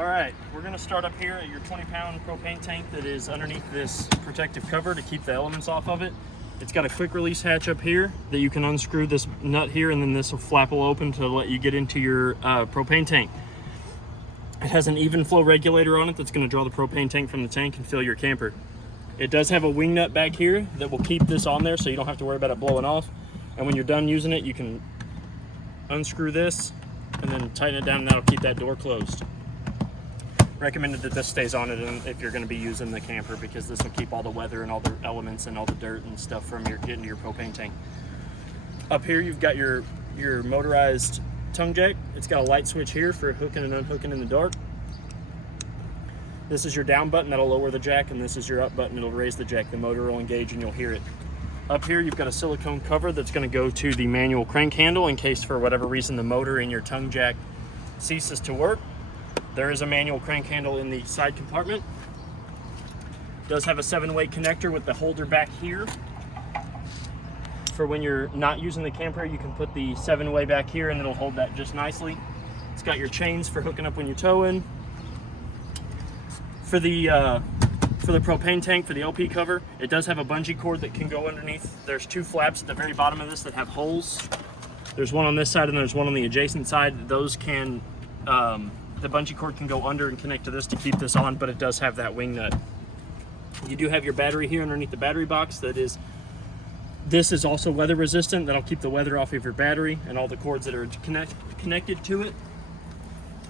All right, we're gonna start up here at your 20-pound propane tank that is underneath this protective cover to keep the elements off of it. It's got a quick release hatch up here that you can unscrew this nut here, and then this flap will open to let you get into your propane tank. It has an even flow regulator on it that's gonna draw the propane tank from the tank and fill your camper. It does have a wing nut back here that will keep this on there so you don't have to worry about it blowing off. And when you're done using it, you can unscrew this and then tighten it down, and that'll keep that door closed. Recommended that this stays on it if you're going to be using the camper, because this will keep all the weather and all the elements and all the dirt and stuff from getting to your propane tank. Up here you've got your motorized tongue jack. It's got a light switch here for hooking and unhooking in the dark. This is your down button, that'll lower the jack, and this is your up button, it'll raise the jack. The motor will engage and you'll hear it. Up here you've got a silicone cover that's going to go to the manual crank handle in case for whatever reason the motor in your tongue jack ceases to work. There is a manual crank handle in the side compartment. It does have a 7-way connector with the holder back here. For when you're not using the camper, you can put the 7-way back here and it'll hold that just nicely. It's got your chains for hooking up when you're towing. For the propane tank, for the LP cover, it does have a bungee cord that can go underneath. There's 2 flaps at the very bottom of this that have holes. There's one on this side and there's one on the adjacent side. Those can, the bungee cord can go under and connect to this to keep this on, but it does have that wing nut. You do have your battery here underneath the battery box. This is also weather resistant. That'll keep the weather off of your battery and all the cords that are connected to it.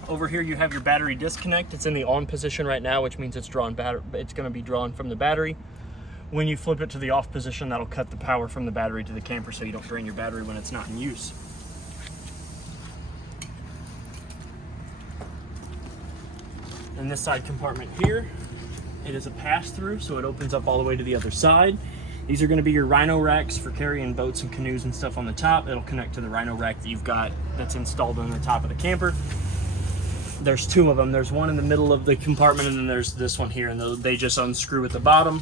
Over here you have your battery disconnect. It's in the on position right now, which means it's going to be drawn from the battery. When you flip it to the off position, that'll cut the power from the battery to the camper so you don't drain your battery when it's not in use. In this side compartment here, it is a pass-through, so it opens up all the way to the other side. These are going to be your Rhino racks for carrying boats and canoes and stuff on the top. It'll connect to the Rhino rack that you've got that's installed on the top of the camper. There's 2 of them. There's one in the middle of the compartment, and then there's this one here, and they just unscrew at the bottom.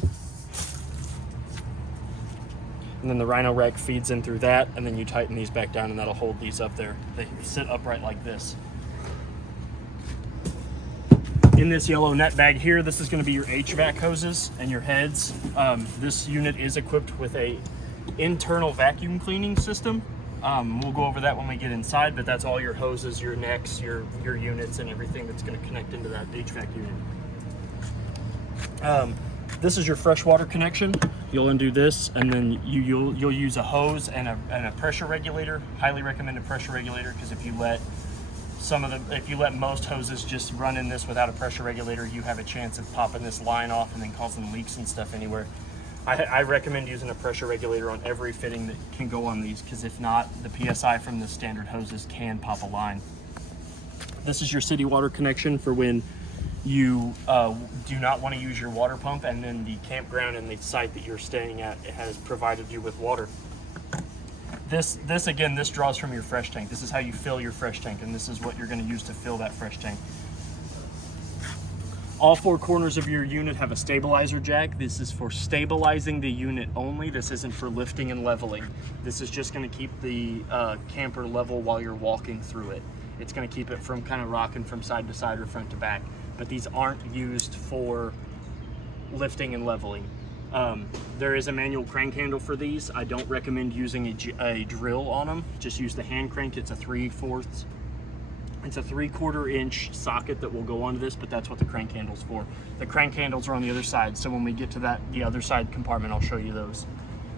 And then the Rhino rack feeds in through that, and then you tighten these back down, and that'll hold these up there. They sit upright like this. In this yellow net bag here, this is going to be your HVAC hoses and your heads. This unit is equipped with a internal vacuum cleaning system. We'll go over that when we get inside, but that's all your hoses, your necks, your units, and everything that's going to connect into that HVAC unit. This is your freshwater connection. You'll undo this, and then you'll use a hose and a pressure regulator. Highly recommended pressure regulator, because if you let most hoses just run in this without a pressure regulator, you have a chance of popping this line off and then causing leaks and stuff anywhere. I recommend using a pressure regulator on every fitting that can go on these, because if not, the PSI from the standard hoses can pop a line. This is your city water connection for when you do not want to use your water pump, and then the campground and the site that you're staying at has provided you with water. This draws from your fresh tank. This is how you fill your fresh tank, and this is what you're going to use to fill that fresh tank. All 4 corners of your unit have a stabilizer jack. This is for stabilizing the unit only. This isn't for lifting and leveling. This is just going to keep the camper level while you're walking through it. It's going to keep it from kind of rocking from side to side or front to back. But these aren't used for lifting and leveling. There is a manual crank handle for these. I don't recommend using a drill on them. Just use the hand crank. It's a 3/4. It's a 3/4 inch socket that will go onto this, but that's what the crank handle's for. The crank handles are on the other side, so when we get to the other side compartment, I'll show you those.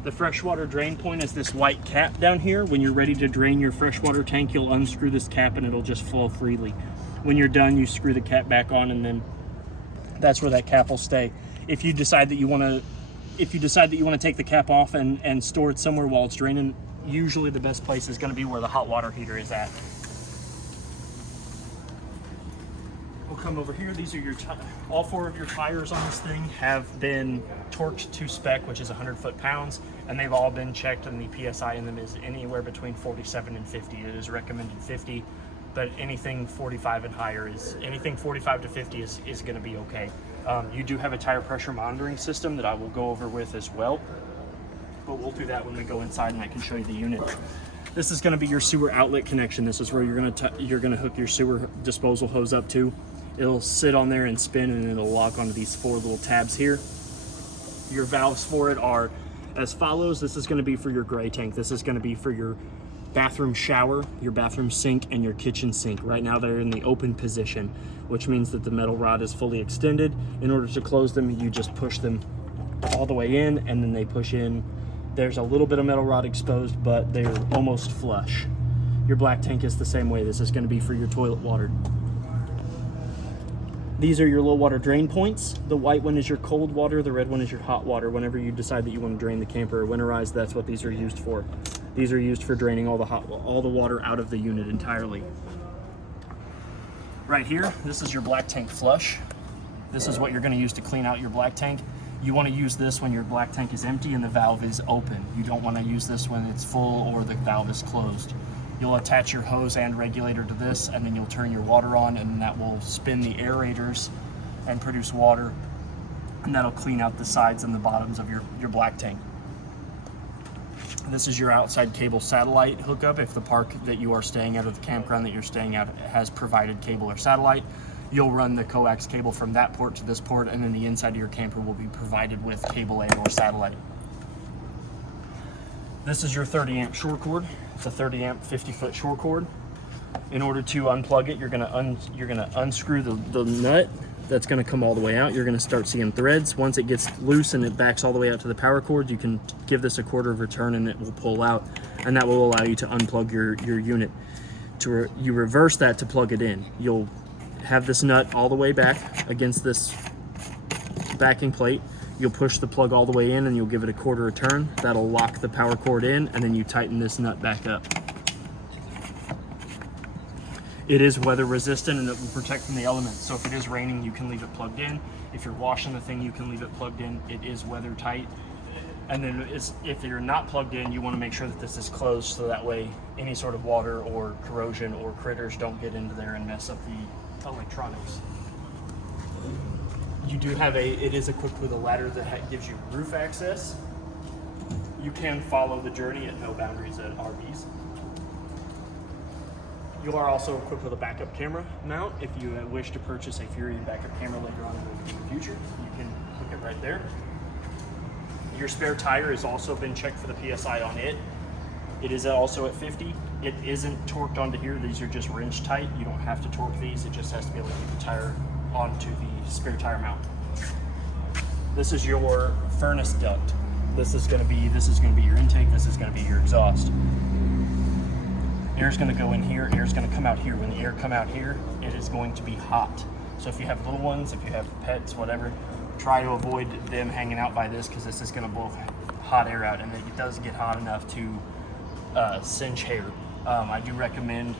The freshwater drain point is this white cap down here. When you're ready to drain your freshwater tank, you'll unscrew this cap and it'll just flow freely. When you're done, you screw the cap back on, and then that's where that cap will stay. If you decide that you want to take the cap off and store it somewhere while it's draining, usually the best place is going to be where the hot water heater is at. We'll come over here. These are all 4 of your tires on this thing have been torqued to spec, which is 100 foot-pounds, and they've all been checked, and the PSI in them is anywhere between 47 and 50. It is recommended 50, but anything 45 and higher anything 45 to 50 is going to be okay. You do have a tire pressure monitoring system that I will go over with as well, but we'll do that when we go inside and I can show you the unit. This is going to be your sewer outlet connection. This is where you're going to hook your sewer disposal hose up to. It'll sit on there and spin, and it'll lock onto these 4 little tabs here. Your valves for it are as follows. This is going to be for your gray tank. This is going to be for your bathroom shower, your bathroom sink, and your kitchen sink. Right now they're in the open position, which means that the metal rod is fully extended. In order to close them, you just push them all the way in, and then they push in. There's a little bit of metal rod exposed, but they're almost flush. Your black tank is the same way. This is going to be for your toilet water. These are your low water drain points. The white one is your cold water, the red one is your hot water. Whenever you decide that you want to drain the camper or winterize, that's what these are used for. These are used for draining all the water out of the unit entirely. Right here, this is your black tank flush. This is what you're going to use to clean out your black tank. You want to use this when your black tank is empty and the valve is open. You don't want to use this when it's full or the valve is closed. You'll attach your hose and regulator to this, and then you'll turn your water on, and that will spin the aerators and produce water, and that'll clean out the sides and the bottoms of your black tank. This is your outside cable satellite hookup. If the park that you are staying at or the campground that you're staying at has provided cable or satellite, you'll run the coax cable from that port to this port, and then the inside of your camper will be provided with cable and or satellite. This is your 30 amp shore cord. It's a 30 amp 50-foot shore cord. In order to unplug it, you're gonna unscrew the nut. That's gonna come all the way out. You're gonna start seeing threads. Once it gets loose and it backs all the way out to the power cord, you can give this a quarter of a turn and it will pull out, and that will allow you to unplug your unit. You reverse that to plug it in. You'll have this nut all the way back against this backing plate. You'll push the plug all the way in and you'll give it a quarter a turn. That'll lock the power cord in, and then you tighten this nut back up. It is weather resistant and it will protect from the elements. So if it is raining, you can leave it plugged in. If you're washing the thing, you can leave it plugged in. It is weather tight. And then if you're not plugged in, you want to make sure that this is closed, so that way any sort of water or corrosion or critters don't get into there and mess up the electronics. You do have it is equipped with a ladder that gives you roof access. You can follow the journey at no boundaries at RVs. You are also equipped with a backup camera mount. If you wish to purchase a Fury backup camera later on in the future, you can hook it right there. Your spare tire has also been checked for the PSI on it. It is also at 50. It isn't torqued onto here. These are just wrench tight. You don't have to torque these. It just has to be able to keep the tire onto the spare tire mount. This is your furnace duct. This is going to be your intake. This is going to be your exhaust. Air's going to go in here. Air's going to come out here. When the air come out here, it is going to be hot. So if you have little ones, if you have pets, whatever, try to avoid them hanging out by this, because this is going to blow hot air out, and it does get hot enough to cinch hair. I do recommend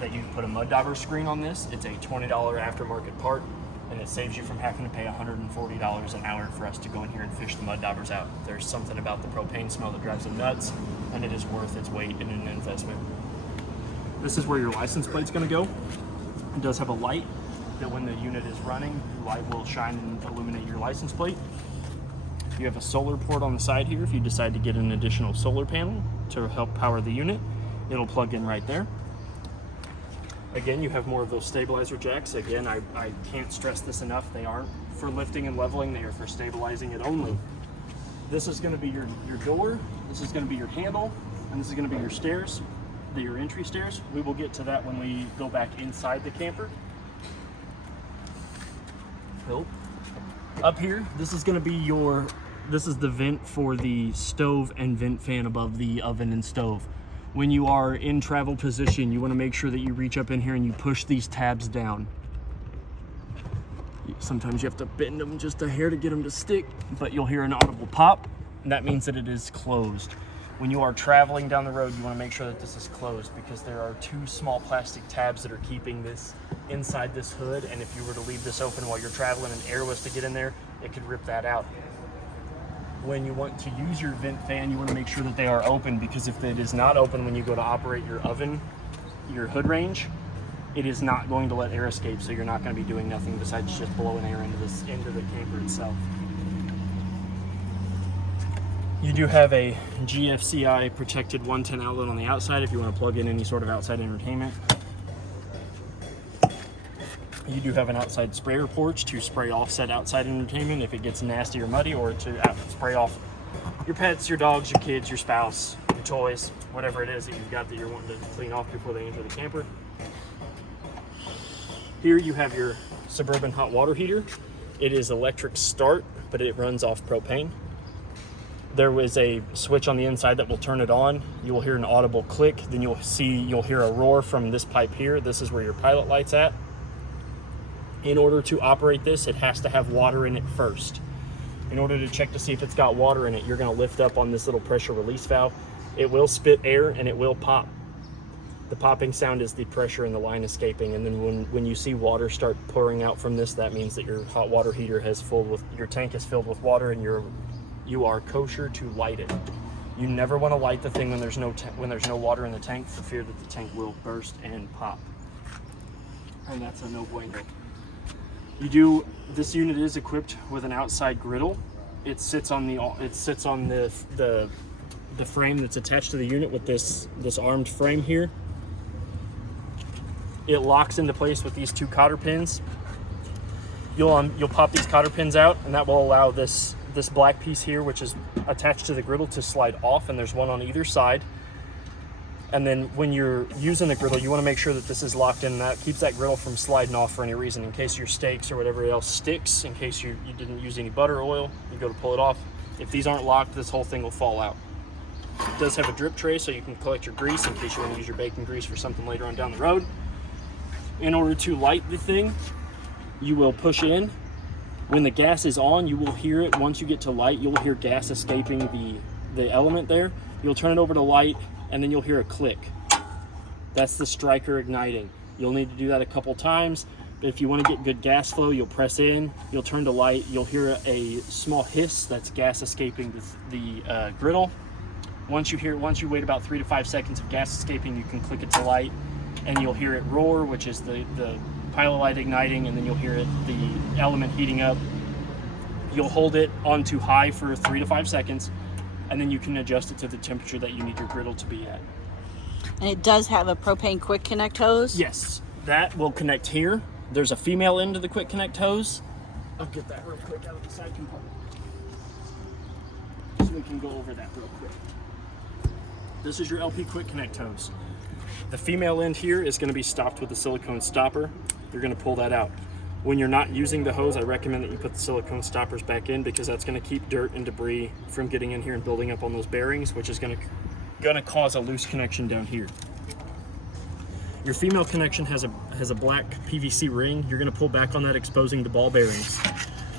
that you put a mud dauber screen on this. It's a $20 aftermarket part, and it saves you from having to pay $140 an hour for us to go in here and fish the mud daubers out. There's something about the propane smell that drives them nuts, and it is worth its weight in an investment. This is where your license plate's going to go. It does have a light that when the unit is running, the light will shine and illuminate your license plate. You have a solar port on the side here. If you decide to get an additional solar panel to help power the unit, it'll plug in right there. Again, you have more of those stabilizer jacks. Again, I can't stress this enough. They aren't for lifting and leveling. They are for stabilizing it only. This is going to be your door. This is going to be your handle. And this is going to be your stairs, your entry stairs. We will get to that when we go back inside the camper. So, up here, this is going to be this is the vent for the stove and vent fan above the oven and stove. When you are in travel position, you want to make sure that you reach up in here and you push these tabs down. Sometimes you have to bend them just a hair to get them to stick, but you'll hear an audible pop, and that means that it is closed. When you are traveling down the road, you want to make sure that this is closed, because there are 2 small plastic tabs that are keeping this inside this hood, and if you were to leave this open while you're traveling and air was to get in there, it could rip that out. When you want to use your vent fan, you want to make sure that they are open, because if it is not open when you go to operate your oven, your hood range, it is not going to let air escape, so you're not going to be doing nothing besides just blowing air into the camper itself. You do have a GFCI protected 110 outlet on the outside if you want to plug in any sort of outside entertainment. You do have an outside sprayer porch to spray off said outside entertainment if it gets nasty or muddy, or to spray off your pets, your dogs, your kids, your spouse, your toys, whatever it is that you've got that you're wanting to clean off before they enter the camper. Here you have your Suburban hot water heater. It is electric start, but it runs off propane. There is a switch on the inside that will turn it on. You will hear an audible click, then you'll hear a roar from this pipe here. This is where your pilot light's at. In order to operate this, it has to have water in it first. In order to check to see if it's got water in it, you're going to lift up on this little pressure release valve. It will spit air and it will pop. The popping sound is the pressure in the line escaping, and then when you see water start pouring out from this, that means that your hot water heater your tank is filled with water, and you are kosher to light it. You never want to light the thing when there's no water in the tank, for fear that the tank will burst and pop. And that's a no bueno. This unit is equipped with an outside griddle. It sits on the frame that's attached to the unit with this armed frame here. It locks into place with these 2 cotter pins. You'll pop these cotter pins out, and that will allow this black piece here, which is attached to the griddle, to slide off, and there's one on either side. And then when you're using the griddle, you want to make sure that this is locked in, and that keeps that griddle from sliding off for any reason, in case your steaks or whatever else sticks, in case you didn't use any butter or oil, you go to pull it off. If these aren't locked, this whole thing will fall out. It does have a drip tray, so you can collect your grease in case you want to use your bacon grease for something later on down the road. In order to light the thing, you will push in. When the gas is on, you will hear it. Once you get to light, you'll hear gas escaping the element there. You'll turn it over to light, and then you'll hear a click. That's the striker igniting. You'll need to do that a couple times, but if you want to get good gas flow, you'll press in, you'll turn to light, you'll hear a small hiss. That's gas escaping the griddle. Once you wait about 3 to 5 seconds of gas escaping, you can click it to light, and you'll hear it roar, which is the pilot light igniting, and then you'll hear the element heating up. You'll hold it onto high for 3 to 5 seconds, and then you can adjust it to the temperature that you need your griddle to be at. And it does have a propane quick connect hose? Yes, that will connect here. There's a female end to the quick connect hose. I'll get that real quick out of the side compartment, so we can go over that real quick. This is your LP quick connect hose. The female end here is going to be stopped with a silicone stopper. You're going to pull that out. When you're not using the hose, I recommend that you put the silicone stoppers back in, because that's going to keep dirt and debris from getting in here and building up on those bearings, which is going to cause a loose connection down here. Your female connection has a black PVC ring. You're going to pull back on that, exposing the ball bearings.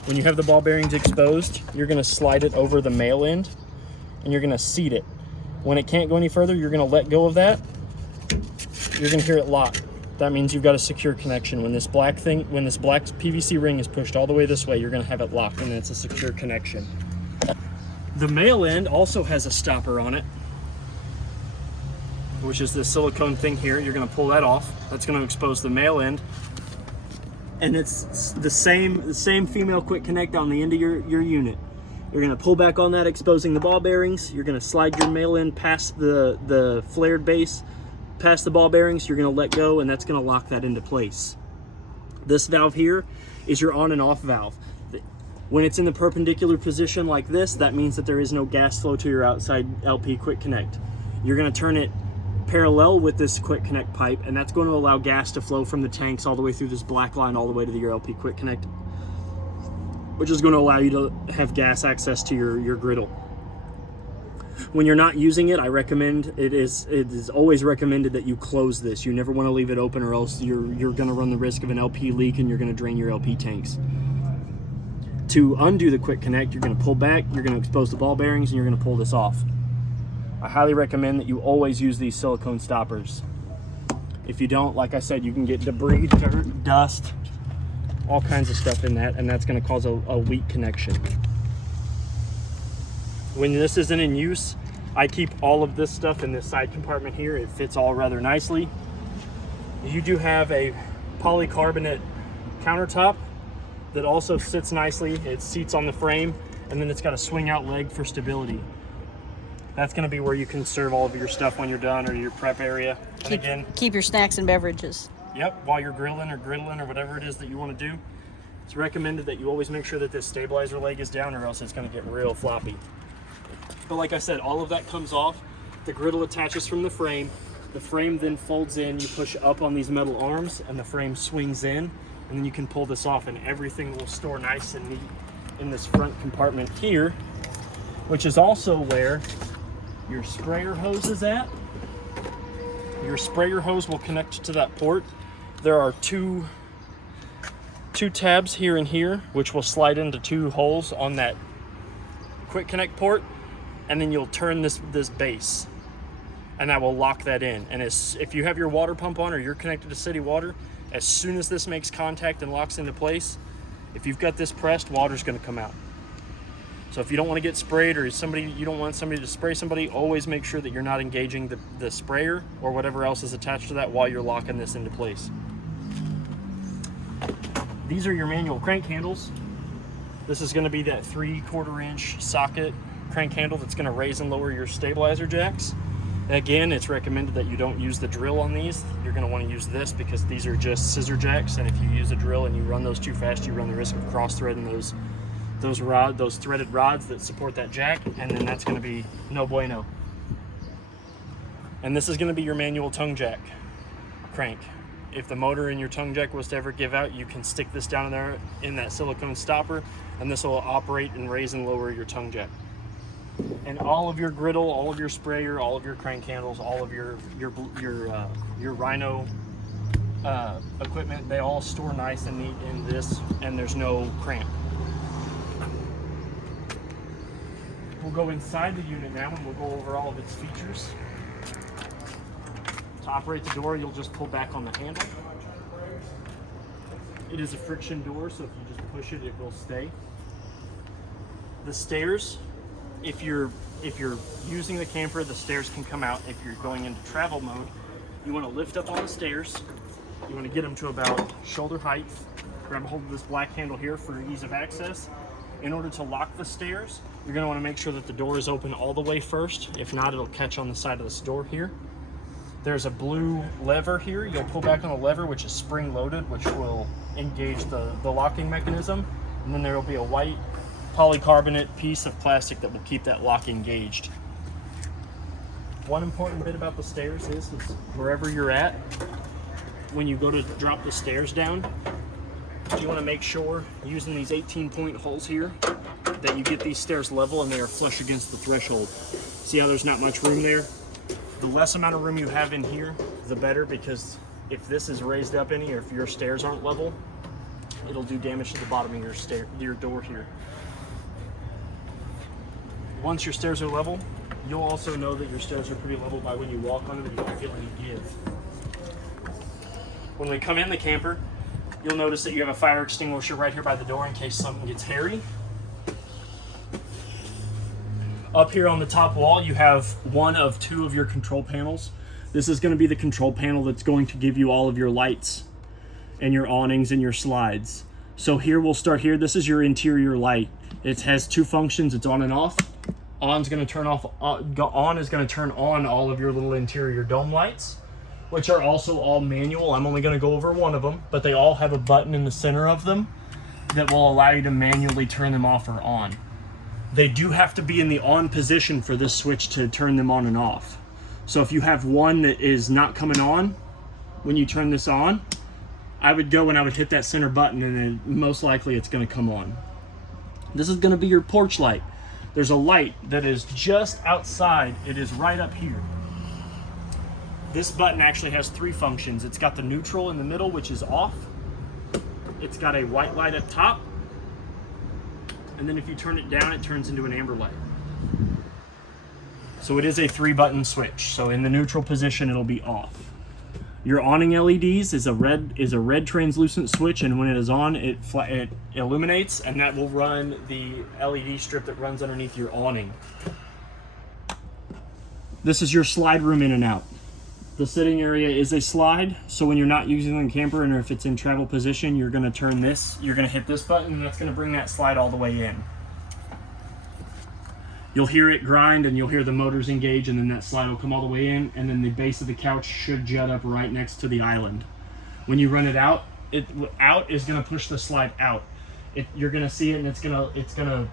When you have the ball bearings exposed, you're going to slide it over the male end, and you're going to seat it. When it can't go any further, you're going to let go of that. You're going to hear it lock. That means you've got a secure connection. When this black PVC ring is pushed all the way this way, you're going to have it locked, and it's a secure connection. The male end also has a stopper on it, which is this silicone thing here. You're going to pull that off. That's going to expose the male end, and it's the same female quick connect on the end of your unit. You're going to pull back on that, exposing the ball bearings. You're going to slide your male end past the flared base, past the ball bearings. You're going to let go, and that's going to lock that into place. This valve here is your on and off valve. When it's in the perpendicular position like this, that means that there is no gas flow to your outside LP quick connect. You're going to turn it parallel with this quick connect pipe, and that's going to allow gas to flow from the tanks all the way through this black line all the way to your LP quick connect, which is going to allow you to have gas access to your griddle. When you're not using it, I recommend, it is always recommended that you close this. You never want to leave it open, or else you're going to run the risk of an LP leak, and you're going to drain your LP tanks. To undo the quick connect, you're going to pull back, you're going to expose the ball bearings, and you're going to pull this off. I highly recommend that you always use these silicone stoppers. If you don't, like I said, you can get debris, dirt, dust, all kinds of stuff in that, and that's going to cause a weak connection. When this isn't in use, I keep all of this stuff in this side compartment here. It fits all rather nicely. You do have a polycarbonate countertop that also sits nicely. It seats on the frame, and then it's got a swing out leg for stability. That's going to be where you can serve all of your stuff when you're done, or your prep area. And again, keep your snacks and beverages. Yep, while you're grilling or whatever it is that you want to do. It's recommended that you always make sure that this stabilizer leg is down, or else it's going to get real floppy. But like I said, all of that comes off. The griddle attaches from the frame. The frame then folds in. You push up on these metal arms and the frame swings in, and then you can pull this off and everything will store nice and neat in this front compartment here, which is also where your sprayer hose is at. Your sprayer hose will connect to that port. There are two tabs here and here, which will slide into 2 holes on that quick connect port, and then you'll turn this base, and that will lock that in. And if you have your water pump on or you're connected to city water, as soon as this makes contact and locks into place, if you've got this pressed, water's going to come out. So if you don't want to get sprayed, or you don't want somebody to spray somebody, always make sure that you're not engaging the sprayer or whatever else is attached to that while you're locking this into place. These are your manual crank handles. This is going to be that 3/4 inch socket crank handle that's going to raise and lower your stabilizer jacks. Again, it's recommended that you don't use the drill on these. You're going to want to use this because these are just scissor jacks, and if you use a drill and you run those too fast, you run the risk of cross-threading those threaded rods that support that jack, and then that's going to be no bueno. And this is going to be your manual tongue jack crank. If the motor in your tongue jack was to ever give out, you can stick this down in there in that silicone stopper, and this will operate and raise and lower your tongue jack. And all of your griddle, all of your sprayer, all of your crank handles, all of your Rhino equipment, they all store nice and neat in this, and there's no cramp. We'll go inside the unit now, and we'll go over all of its features. To operate the door, you'll just pull back on the handle. It is a friction door, so if you just push it, it will stay. The stairs, if you're using the camper, the stairs can come out. If you're going into travel mode, you want to lift up on the stairs. You want to get them to about shoulder height. Grab a hold of this black handle here for ease of access. In order to lock the stairs, you're going to want to make sure that the door is open all the way first. If not, it'll catch on the side of this door here. There's a blue lever here. You'll pull back on the lever, which is spring loaded, which will engage the locking mechanism. And then there will be a white polycarbonate piece of plastic that will keep that lock engaged. One important bit about the stairs is wherever you're at, when you go to drop the stairs down, you want to make sure, using these 18-point holes here, that you get these stairs level and they are flush against the threshold. See how there's not much room there? The less amount of room you have in here, the better, because if this is raised up any, or if your stairs aren't level, it'll do damage to the bottom of your door here. Once your stairs are level, you'll also know that your stairs are pretty level by when you walk on them and you don't feel any give. When we come in the camper, you'll notice that you have a fire extinguisher right here by the door in case something gets hairy. Up here on the top wall, you have one of 2 of your control panels. This is going to be the control panel that's going to give you all of your lights and your awnings and your slides. So here, we'll start here. This is your interior light. It has 2 functions. It's on and off. On's going to turn off. On is going to turn on all of your little interior dome lights, which are also all manual. I'm only going to go over one of them, but they all have a button in the center of them that will allow you to manually turn them off or on. They do have to be in the on position for this switch to turn them on and off. So if you have one that is not coming on when you turn this on, I would go and I would hit that center button, and then most likely it's going to come on. This is going to be your porch light. There's a light that is just outside. It is right up here. This button actually has 3 functions. It's got the neutral in the middle, which is off. It's got a white light up top. And then if you turn it down, it turns into an amber light. So it is a 3-button switch. So in the neutral position, it'll be off. Your awning LEDs is a red translucent switch, and when it is on, it illuminates, and that will run the LED strip that runs underneath your awning. This is your slide room in and out. The sitting area is a slide, so when you're not using the camper, and if it's in travel position, you're going to turn this, you're going to hit this button, and that's going to bring that slide all the way in. You'll hear it grind, and you'll hear the motors engage, and then that slide will come all the way in, and then the base of the couch should jut up right next to the island. When you run it out, out is going to push the slide out. You're going to see it, and it's gonna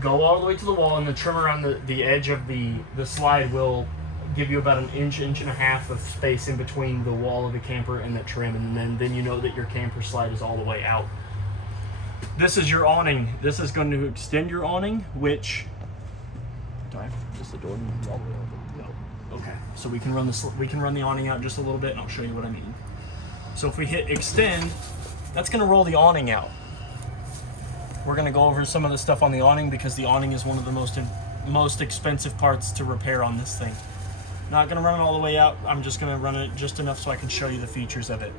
go all the way to the wall, and the trim around the edge of the slide will give you about an inch and a half of space in between the wall of the camper and the trim, and then you know that your camper slide is all the way out. This is your awning. This is going to extend your awning, which do I have just the door all the way open? No. Okay. So we can run the awning out just a little bit, and I'll show you what I mean. So if we hit extend, that's going to roll the awning out. We're going to go over some of the stuff on the awning because the awning is one of the most expensive parts to repair on this thing. Not going to run it all the way out. I'm just going to run it just enough so I can show you the features of it.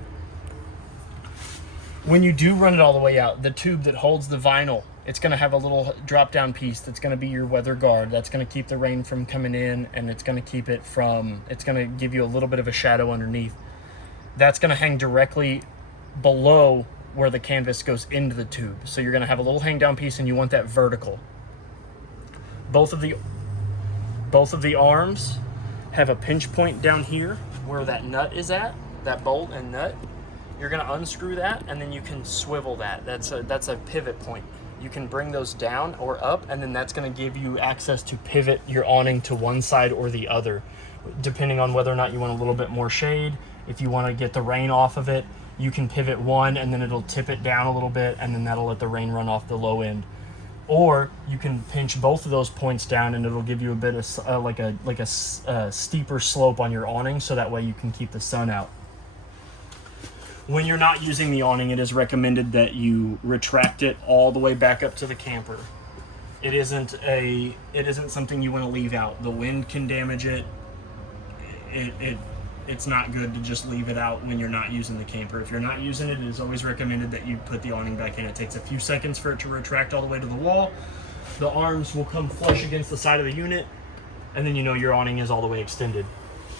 When you do run it all the way out, the tube that holds the vinyl, it's going to have a little drop down piece that's going to be your weather guard. That's going to keep the rain from coming in, and it's going to keep it from, it's going to give you a little bit of a shadow underneath. That's going to hang directly below where the canvas goes into the tube. So you're going to have a little hang down piece, and you want that vertical. Both of the arms have a pinch point down here where that nut is at, that bolt and nut. You're going to unscrew that, and then you can swivel that. That's a pivot point. You can bring those down or up, and then that's going to give you access to pivot your awning to one side or the other, depending on whether or not you want a little bit more shade. If you want to get the rain off of it, you can pivot one, and then it'll tip it down a little bit, and then that'll let the rain run off the low end. Or you can pinch both of those points down, and it'll give you a bit of like a steeper slope on your awning, so that way you can keep the sun out. When you're not using the awning, it is recommended that you retract it all the way back up to the camper. It isn't something you want to leave out. The wind can damage it. It's not good to just leave it out when you're not using the camper. If you're not using it, it is always recommended that you put the awning back in. It takes a few seconds for it to retract all the way to the wall. The arms will come flush against the side of the unit, and then you know your awning is all the way extended.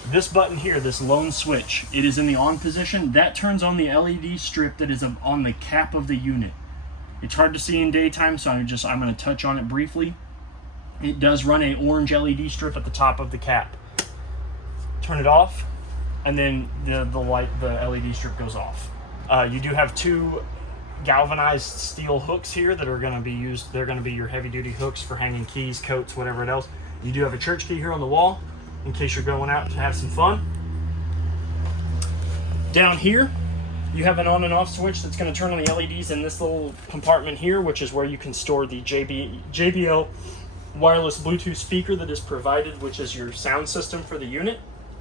This button here, this lone switch, it is in the on position. That turns on the LED strip that is on the cap of the unit. It's hard to see in daytime, so I'm going to touch on it briefly. It does run an orange LED strip at the top of the cap. Turn it off, and then the LED strip goes off. You do have two galvanized steel hooks here that are going to be used. They're going to be your heavy duty hooks for hanging keys, coats, whatever else. You do have a church key here on the wall in case you're going out to have some fun. Down here, you have an on and off switch that's going to turn on the LEDs in this little compartment here, which is where you can store the JBL wireless Bluetooth speaker that is provided, which is your sound system for the unit,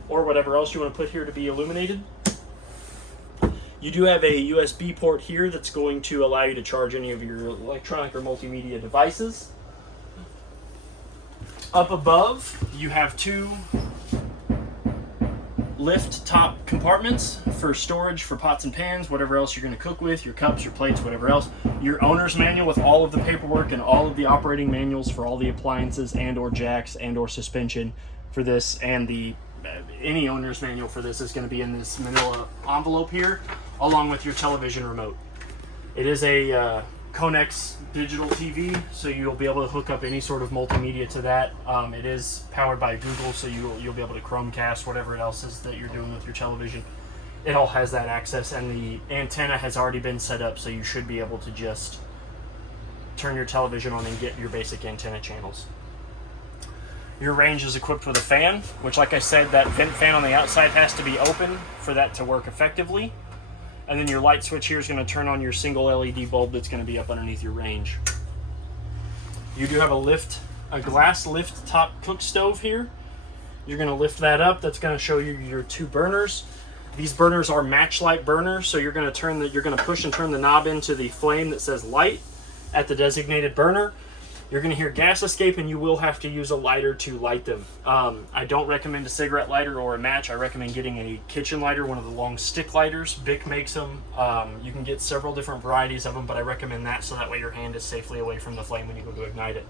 or whatever else you want to put here to be illuminated. You do have a USB port here that's going to allow you to charge any of your electronic or multimedia devices. Up above, you have two lift top compartments for storage for pots and pans, whatever else you're going to cook with, your cups, your plates, whatever else. Your owner's manual with all of the paperwork and all of the operating manuals for all the appliances and or jacks and or suspension for this, and any owner's manual for this is going to be in this manila envelope here, along with your television remote. It is a Connex digital TV, so you'll be able to hook up any sort of multimedia to that. It is powered by Google, so you'll be able to Chromecast whatever else is that you're doing with your television. It all has that access, and the antenna has already been set up, so you should be able to just turn your television on and get your basic antenna channels. Your range is equipped with a fan, which, like I said, that vent fan on the outside has to be open for that to work effectively. And then your light switch here is going to turn on your single LED bulb that's going to be up underneath your range. You do have a glass lift top cook stove here. You're going to lift that up. That's going to show you your two burners. These burners are matchlight burners, so you're going to push and turn the knob into the flame that says light at the designated burner. You're going to hear gas escape, and you will have to use a lighter to light them. I don't recommend a cigarette lighter or a match. I recommend getting a kitchen lighter, one of the long stick lighters. Bic makes them. You can get several different varieties of them, but I recommend that so that way your hand is safely away from the flame when you go to ignite it.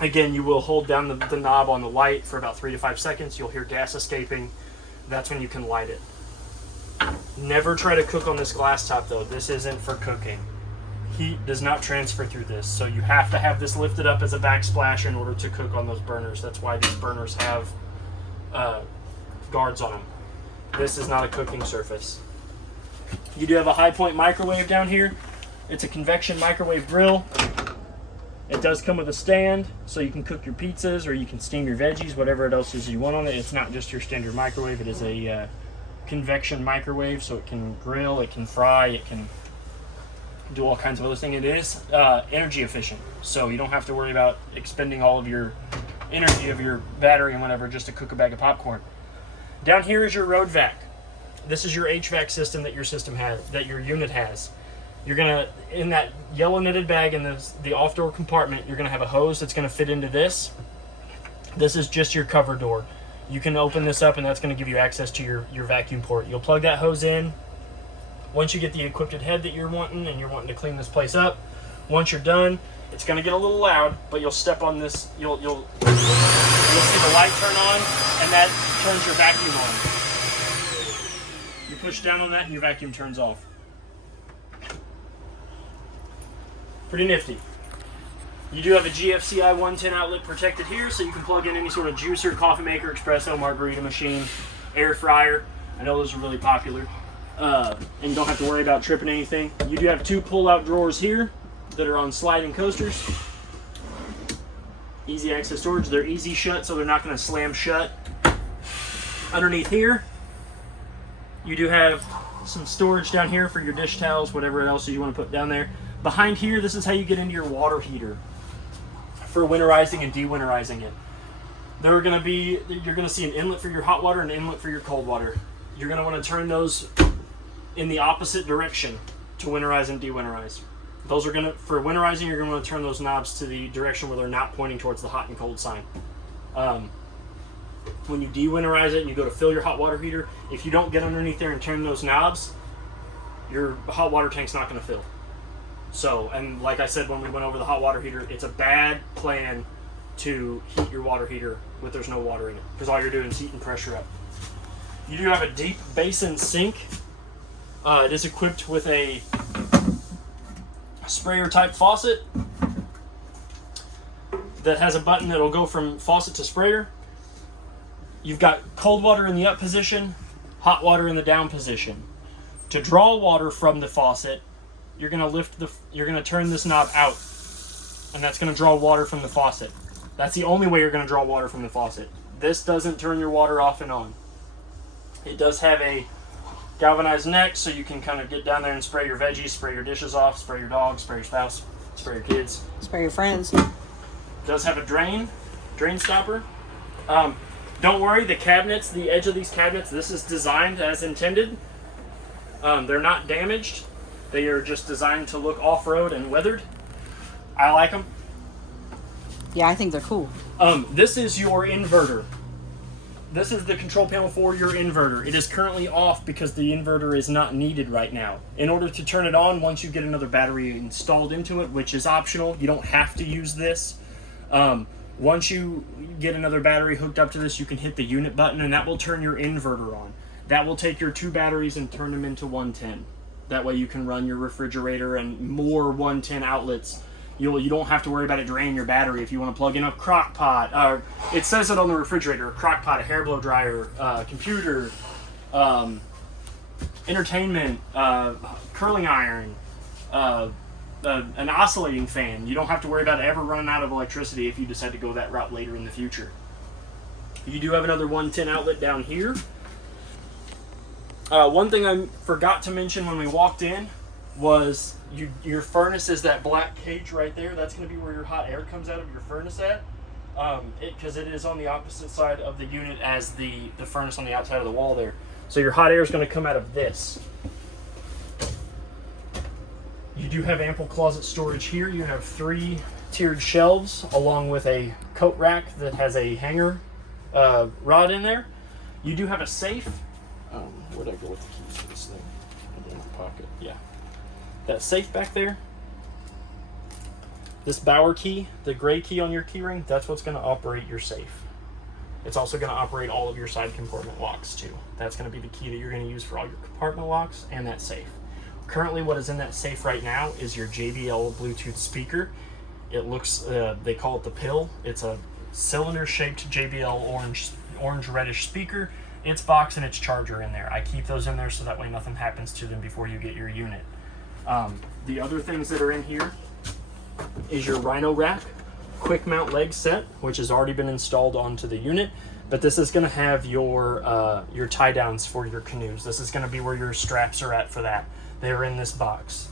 Again, you will hold down the knob on the light for about 3 to 5 seconds. You'll hear gas escaping. That's when you can light it. Never try to cook on this glass top, though. This isn't for cooking. Heat does not transfer through this, so you have to have this lifted up as a backsplash in order to cook on those burners. That's why these burners have guards on them. This is not a cooking surface. You do have a high point microwave down here. It's a convection microwave grill. It does come with a stand, so you can cook your pizzas or you can steam your veggies, whatever else is you want on it. It's not just your standard microwave. It is a convection microwave, so it can grill, it can fry, it can do all kinds of other things. It is energy efficient, so you don't have to worry about expending all of your energy of your battery and whatever just to cook a bag of popcorn. Down here is your road vac. This is your HVAC system that your unit has. You're gonna, in that yellow knitted bag in the off-door compartment, you're gonna have a hose that's gonna fit into this. This is just your cover door. You can open this up and that's gonna give you access to your vacuum port. You'll plug that hose in. Once you get the equipped head that you're wanting and you're wanting to clean this place up, once you're done, it's gonna get a little loud, but you'll step on this, you'll see the light turn on and that turns your vacuum on. You push down on that and your vacuum turns off. Pretty nifty. You do have a GFCI 110 outlet protected here, so you can plug in any sort of juicer, coffee maker, espresso, margarita machine, air fryer. I know those are really popular. And you don't have to worry about tripping anything. You do have two pull-out drawers here that are on sliding coasters. Easy access storage. They're easy shut, so they're not going to slam shut. Underneath here, you do have some storage down here for your dish towels, whatever else you want to put down there. Behind here, this is how you get into your water heater for winterizing and dewinterizing it. You're going to see an inlet for your hot water and an inlet for your cold water. You're going to want to turn those in the opposite direction to winterize and dewinterize. Those are going to, for winterizing, you're going to want to turn those knobs to the direction where they're not pointing towards the hot and cold sign. When you dewinterize it and you go to fill your hot water heater, if you don't get underneath there and turn those knobs, your hot water tank's not going to fill. So, and like I said when we went over the hot water heater, it's a bad plan to heat your water heater with there's no water in it, because all you're doing is heating pressure up. You do have a deep basin sink. It is equipped with a sprayer type faucet that has a button that'll go from faucet to sprayer. You've got cold water in the up position, hot water in the down position. To draw water from the faucet, you're going to turn this knob out, and that's going to draw water from the faucet. That's the only way you're going to draw water from the faucet. This doesn't turn your water off and on. It does have a galvanized neck, so you can kind of get down there and spray your veggies, spray your dishes off, spray your dog, spray your spouse, spray your kids. Spray your friends. It does have a drain stopper. Don't worry, the cabinets, the edge of these cabinets, this is designed as intended. They're not damaged. They are just designed to look off-road and weathered. I like them. Yeah, I think they're cool. This is your inverter. This is the control panel for your inverter. It is currently off because the inverter is not needed right now. In order to turn it on, once you get another battery installed into it, which is optional, you don't have to use this. Once you get another battery hooked up to this, you can hit the unit button and that will turn your inverter on. That will take your two batteries and turn them into 110. That way you can run your refrigerator and more 110 outlets. You don't have to worry about it draining your battery if you want to plug in a crock pot. It says it on the refrigerator, a crock pot, a hair blow dryer, computer, entertainment, curling iron, an oscillating fan. You don't have to worry about ever running out of electricity if you decide to go that route later in the future. You do have another 110 outlet down here. One thing I forgot to mention when we walked in was your furnace is that black cage right there. That's going to be where your hot air comes out of your furnace at, because it is on the opposite side of the unit as the furnace on the outside of the wall there. So your hot air is going to come out of this. You do have ample closet storage here. You have 3 tiered shelves along with a coat rack that has a hanger rod in there. You do have a safe. Where'd I go with the keys for this thing? In my pocket. Yeah. That safe back there. This Bauer key, the gray key on your key ring, that's what's going to operate your safe. It's also going to operate all of your side compartment locks too. That's going to be the key that you're going to use for all your compartment locks and that safe. Currently what is in that safe right now is your JBL Bluetooth speaker. It looks, they call it the pill. It's a cylinder shaped JBL orange reddish speaker its box and its charger in there. I keep those in there so that way nothing happens to them before you get your unit. The other things that are in here is your Rhino rack, quick mount leg set, which has already been installed onto the unit. But this is going to have your tie downs for your canoes. This is going to be where your straps are at for that. They are in this box.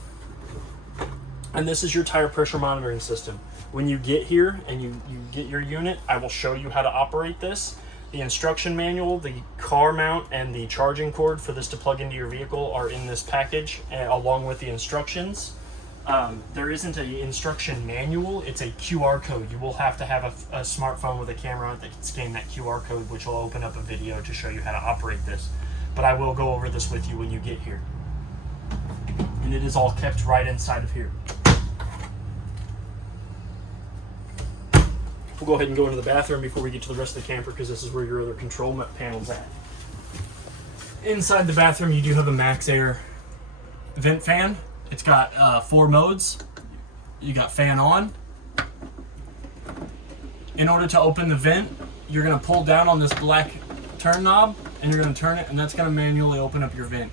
And this is your tire pressure monitoring system. When you get here and you get your unit, I will show you how to operate this. The instruction manual, the car mount, and the charging cord for this to plug into your vehicle are in this package, along with the instructions. There isn't an instruction manual, it's a QR code. You will have to have a smartphone with a camera on it that can scan that QR code, which will open up a video to show you how to operate this. But I will go over this with you when you get here. And it is all kept right inside of here. We'll go ahead and go into the bathroom before we get to the rest of the camper, because this is where your other control panel's at. Inside the bathroom, you do have a Max Air vent fan. It's got 4 modes. You got fan on. In order to open the vent, you're going to pull down on this black turn knob, and you're going to turn it, and that's going to manually open up your vent.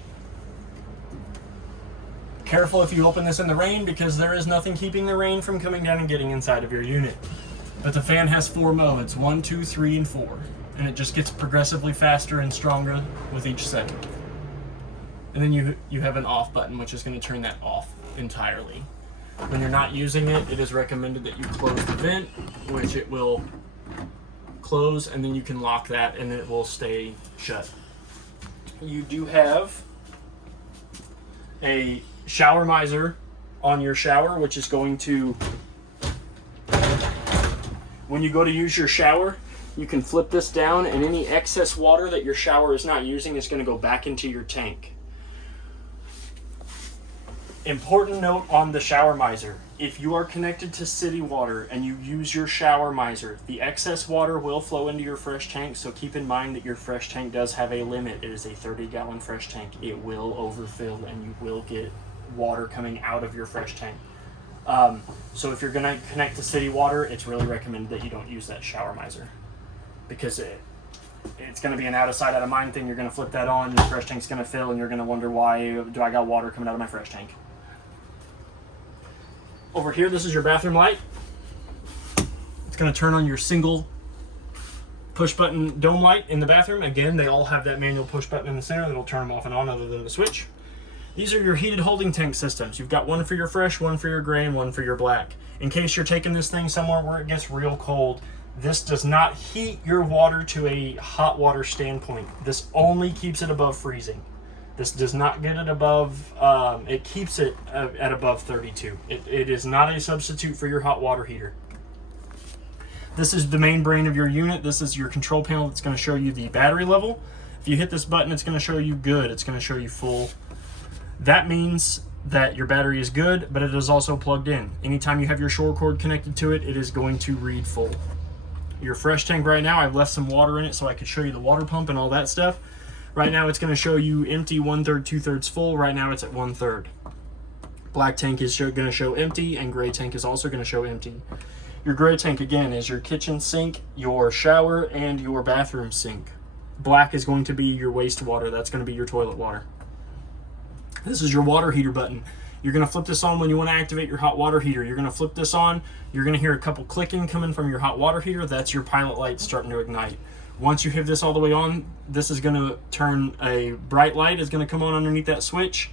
Careful if you open this in the rain, because there is nothing keeping the rain from coming down and getting inside of your unit. But the fan has 4 modes, 1, 2, 3, and 4. And it just gets progressively faster and stronger with each second. And then you have an off button, which is going to turn that off entirely. When you're not using it, it is recommended that you close the vent, which it will close, and then you can lock that and it will stay shut. You do have a shower miser on your shower, which is going to, when you go to use your shower, you can flip this down, and any excess water that your shower is not using is going to go back into your tank. Important note on the shower miser. If you are connected to city water and you use your shower miser, the excess water will flow into your fresh tank, so keep in mind that your fresh tank does have a limit. It is a 30-gallon fresh tank. It will overfill and you will get water coming out of your fresh tank. So if you're going to connect to city water, it's really recommended that you don't use that shower miser, because it's going to be an out of sight, out of mind thing. You're going to flip that on, your fresh tank's going to fill, and you're going to wonder, why do I got water coming out of my fresh tank? Over here, this is your bathroom light. It's going to turn on your single push button dome light in the bathroom. Again, they all have that manual push button in the center that'll turn them off and on, other than the switch. These are your heated holding tank systems. You've got one for your fresh, one for your gray, and one for your black. In case you're taking this thing somewhere where it gets real cold, this does not heat your water to a hot water standpoint. This only keeps it above freezing. This does not get it above, it keeps it at above 32. It is not a substitute for your hot water heater. This is the main brain of your unit. This is your control panel that's going to show you the battery level. If you hit this button, it's going to show you good. It's going to show you full. That means that your battery is good, but it is also plugged in. Anytime you have your shore cord connected to it, it is going to read full. Your fresh tank right now, I've left some water in it so I could show you the water pump and all that stuff. Right now it's going to show you empty, 1/3, 2/3 full. Right now it's at 1/3. Black tank is going to show empty, and gray tank is also going to show empty. Your gray tank, again, is your kitchen sink, your shower, and your bathroom sink. Black is going to be your wastewater. That's going to be your toilet water. This is your water heater button. You're going to flip this on when you want to activate your hot water heater. You're going to flip this on. You're going to hear a couple clicking coming from your hot water heater. That's your pilot light starting to ignite. Once you have this all the way on, this is going to turn, a bright light is going to come on underneath that switch.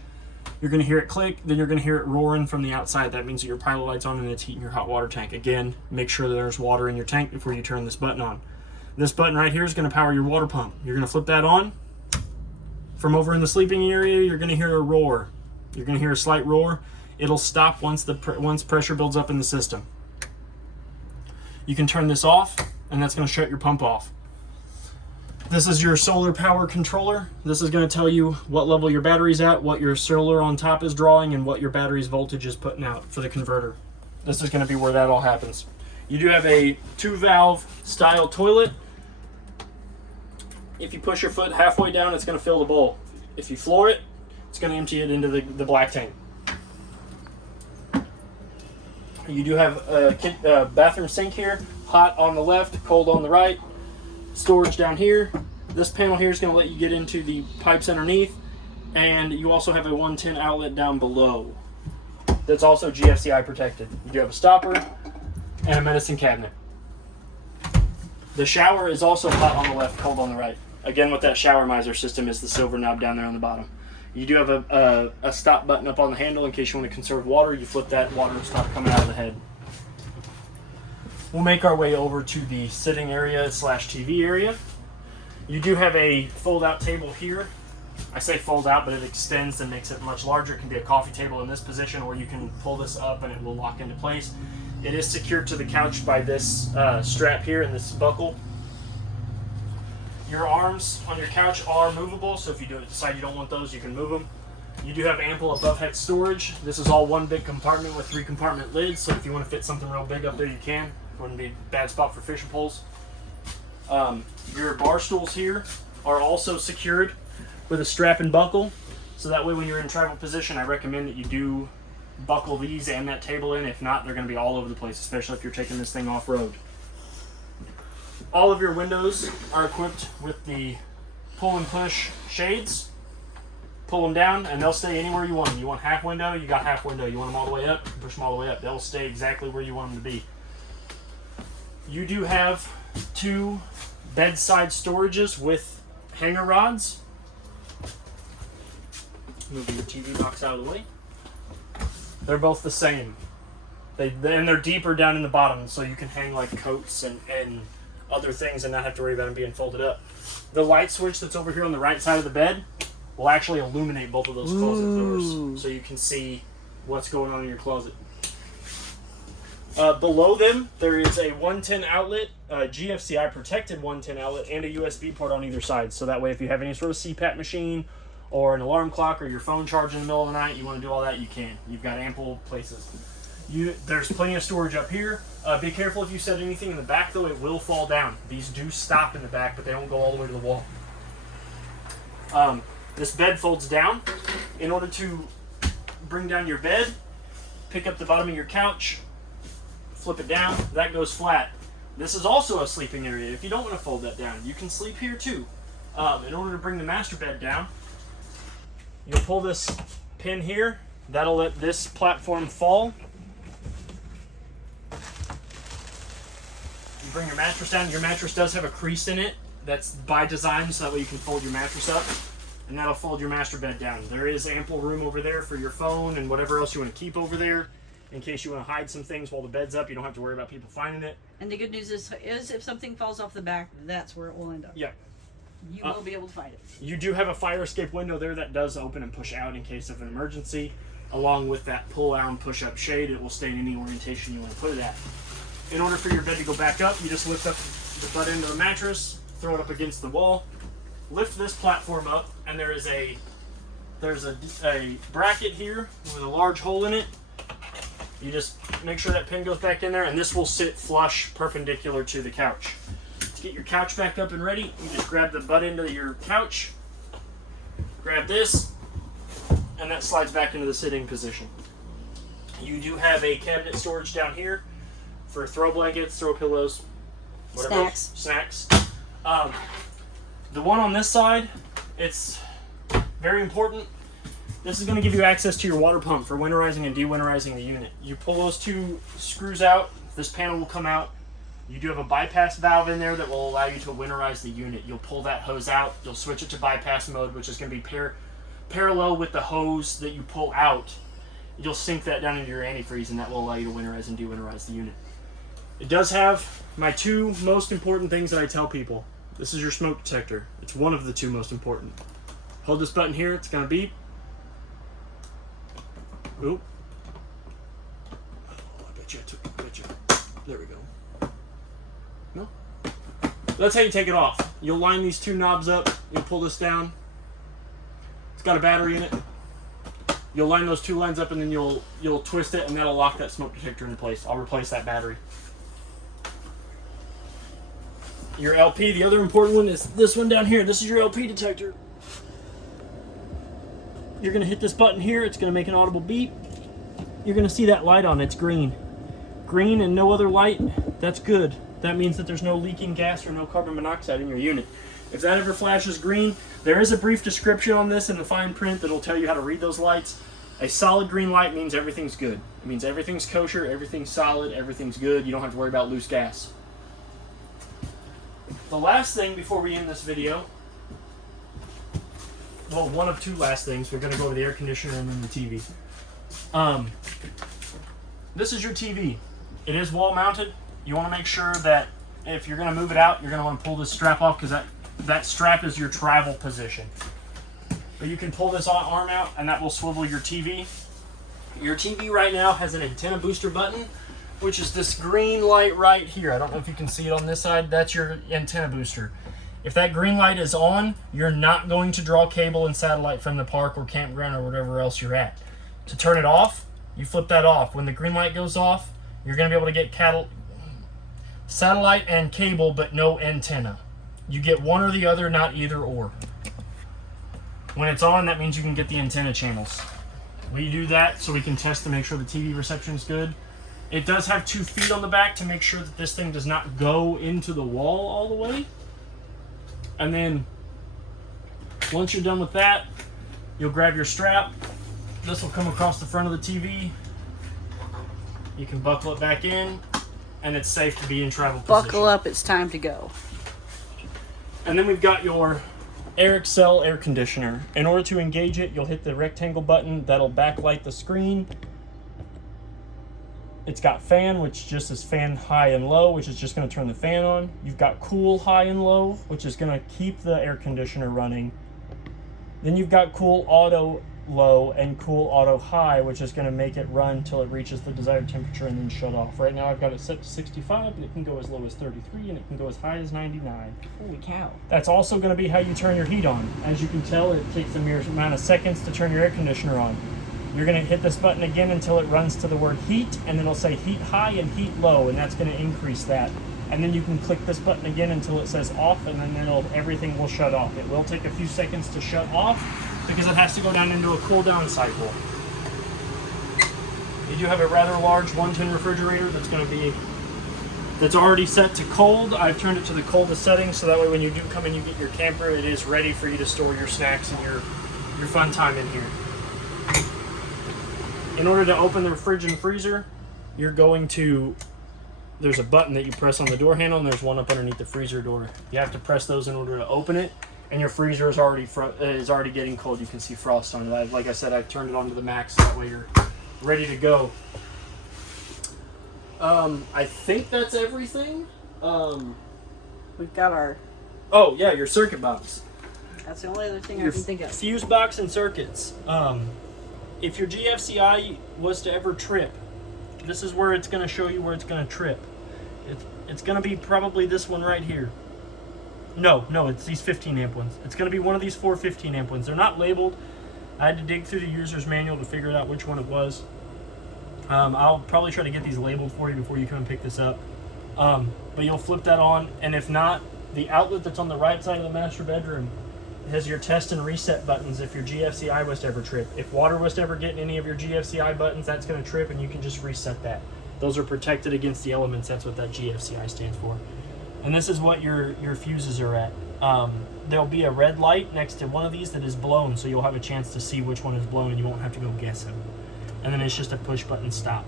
You're going to hear it click, then you're going to hear it roaring from the outside. That means that your pilot light's on and it's heating your hot water tank. Again, make sure that there's water in your tank before you turn this button on. This button right here is going to power your water pump. You're going to flip that on. From over in the sleeping area, you're going to hear a roar. You're going to hear a slight roar. It'll stop once pressure builds up in the system. You can turn this off, and that's going to shut your pump off. This is your solar power controller. This is going to tell you what level your battery's at, what your solar on top is drawing, and what your battery's voltage is putting out for the converter. This is going to be where that all happens. You do have a 2-valve style toilet. If you push your foot halfway down, it's going to fill the bowl. If you floor it, it's going to empty it into the black tank. You do have a bathroom sink here, hot on the left, cold on the right. Storage down here. This panel here is going to let you get into the pipes underneath, and you also have a 110 outlet down below that's also GFCI protected. You do have a stopper and a medicine cabinet. The shower is also hot on the left, cold on the right. Again, with that shower miser system is the silver knob down there on the bottom. You do have a stop button up on the handle in case you want to conserve water. You flip that, water will stop coming out of the head. We'll make our way over to the sitting area / TV area. You do have a fold-out table here. I say fold out, but it extends and makes it much larger. It can be a coffee table in this position, or you can pull this up and it will lock into place. It is secured to the couch by this strap here and this buckle. Your arms on your couch are movable, so if you decide you don't want those, you can move them. You do have ample above head storage. This is all one big compartment with 3 compartment lids, so if you want to fit something real big up there, you can. Wouldn't be a bad spot for fishing poles. Your bar stools here are also secured with a strap and buckle, so that way when you're in travel position, I recommend that you do buckle these and that table in. If not, they're going to be all over the place, especially if you're taking this thing off-road. All of your windows are equipped with the pull and push shades. Pull them down and they'll stay anywhere you want them. You want half window, you got half window. You want them all the way up, push them all the way up. They'll stay exactly where you want them to be. You do have 2 bedside storages with hanger rods. Move your TV box out of the way. They're both the same. And they're deeper down in the bottom, so you can hang like coats and other things and not have to worry about them being folded up. The light switch that's over here on the right side of the bed will actually illuminate both of those closet doors, so you can see what's going on in your closet. Below them, there is a 110 outlet, GFCI protected 110 outlet, and a USB port on either side. So that way, if you have any sort of CPAP machine or an alarm clock or your phone charged in the middle of the night, you want to do all that, you can. You've got ample places. There's plenty of storage up here. Be careful if you set anything in the back, though, it will fall down. These do stop in the back, but they don't go all the way to the wall. This bed folds down. In order to bring down your bed, pick up the bottom of your couch, flip it down, that goes flat. This is also a sleeping area. If you don't want to fold that down, you can sleep here too. In order to bring the master bed down, you'll pull this pin here. That'll let this platform fall. You bring your mattress down. Your mattress does have a crease in it. That's by design, so that way you can fold your mattress up. And that'll fold your master bed down. There is ample room over there for your phone and whatever else you want to keep over there. In case you want to hide some things while the bed's up, you don't have to worry about people finding it. And the good news is if something falls off the back, that's where it will end up. Yeah. You will be able to find it. You do have a fire escape window there that does open and push out in case of an emergency. Along with that pull-out push-up shade, it will stay in any orientation you want to put it at. In order for your bed to go back up, you just lift up the butt end of the mattress, throw it up against the wall, lift this platform up, and there's a bracket here with a large hole in it. You just make sure that pin goes back in there, and this will sit flush perpendicular to the couch. To get your couch back up and ready, you just grab the butt end of your couch, grab this, and that slides back into the sitting position. You do have a cabinet storage down here for throw blankets, throw pillows, whatever. Snacks. The one on this side, it's very important. This is going to give you access to your water pump for winterizing and dewinterizing the unit. You pull those 2 screws out, this panel will come out. You do have a bypass valve in there that will allow you to winterize the unit. You'll pull that hose out, you'll switch it to bypass mode, which is going to be parallel with the hose that you pull out. You'll sink that down into your antifreeze, and that will allow you to winterize and dewinterize the unit. It does have my 2 most important things that I tell people. This is your smoke detector. It's one of the 2 most important. Hold this button here, it's going to beep. Oop. Oh, I bet you. There we go. No? That's how you take it off. You'll line these 2 knobs up. You'll pull this down. It's got a battery in it. You'll line those 2 lines up, and then you'll twist it, and that'll lock that smoke detector in place. I'll replace that battery. Your LP, the other important one is this one down here. This is your LP detector. You're going to hit this button here. It's going to make an audible beep. You're going to see that light on. It's green. Green and no other light. That's good. That means that there's no leaking gas or no carbon monoxide in your unit. If that ever flashes green, there is a brief description on this in the fine print that'll tell you how to read those lights. A solid green light means everything's good. It means everything's kosher, everything's solid, everything's good. You don't have to worry about loose gas. The last thing before we end this video, well, one of two last things. We're going to go over the air conditioner and then the TV. This is your TV. It is wall mounted. You want to make sure that if you're going to move it out, you're going to want to pull this strap off because that strap is your travel position. But you can pull this arm out and that will swivel your TV. Your TV right now has an antenna booster button, which is this green light right here. I don't know if you can see it on this side. That's your antenna booster. If that green light is on, you're not going to draw cable and satellite from the park or campground or whatever else you're at. To turn it off, you flip that off. When the green light goes off, you're going to be able to get satellite and cable, but no antenna. You get one or the other, not either or. When it's on, that means you can get the antenna channels. We do that so we can test to make sure the TV reception is good. It does have 2 feet on the back to make sure that this thing does not go into the wall all the way. And then once you're done with that, you'll grab your strap. This will come across the front of the TV. You can buckle it back in, and it's safe to be in travel position. Buckle up, it's time to go. And then we've got your Airxcel air conditioner. In order to engage it, you'll hit the rectangle button. That'll backlight the screen. It's got fan, which just is fan high and low, which is just going to turn the fan on. You've got cool high and low, which is going to keep the air conditioner running. Then you've got cool auto low and cool auto high, which is going to make it run till it reaches the desired temperature and then shut off. Right now I've got it set to 65, but it can go as low as 33 and it can go as high as 99. Holy cow. That's also going to be how you turn your heat on. As you can tell, it takes a mere amount of seconds to turn your air conditioner on. You're going to hit this button again until it runs to the word heat, and then it'll say heat high and heat low, and that's going to increase that. And then you can click this button again until it says off, and then everything will shut off. It will take a few seconds to shut off because it has to go down into a cool down cycle. You do have a rather large 110 refrigerator that's already set to cold. I've turned it to the coldest setting so that way when you do come in, you get your camper, it is ready for you to store your snacks and your fun time in here. In order to open the fridge and freezer, there's a button that you press on the door handle, and there's one up underneath the freezer door. You have to press those in order to open it, and your freezer is already getting cold. You can see frost on it. Like I said, I've turned it on to the max, so that way you're ready to go. I think that's everything. We've got our... Oh, yeah, your circuit box. That's the only other thing I can think of. Fuse box and circuits. If your GFCI was to ever trip, this is where it's going to show you where it's going to trip. It's going to be probably this one right here. No, it's these 15 amp ones. It's going to be one of these 4 15 amp ones. They're not labeled. I had to dig through the user's manual to figure out which one it was. I'll probably try to get these labeled for you before you come and pick this up. But you'll flip that on, and if not, the outlet that's on the right side of the master bedroom has your test and reset buttons if your GFCI was to ever trip. If water was to ever get in any of your GFCI buttons, that's going to trip, and you can just reset that. Those are protected against the elements. That's what that GFCI stands for. And this is what your fuses are at. There'll be a red light next to one of these that is blown, so you'll have a chance to see which one is blown, and you won't have to go guessing. And then it's just a push button stop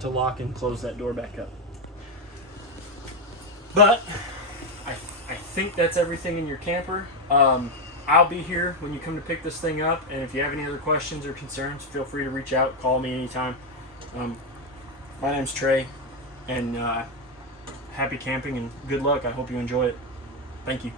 to lock and close that door back up. But I think that's everything in your camper. I'll be here when you come to pick this thing up, and if you have any other questions or concerns, feel free to reach out, call me anytime. My name's Trey, and happy camping and good luck. I hope you enjoy it. Thank you.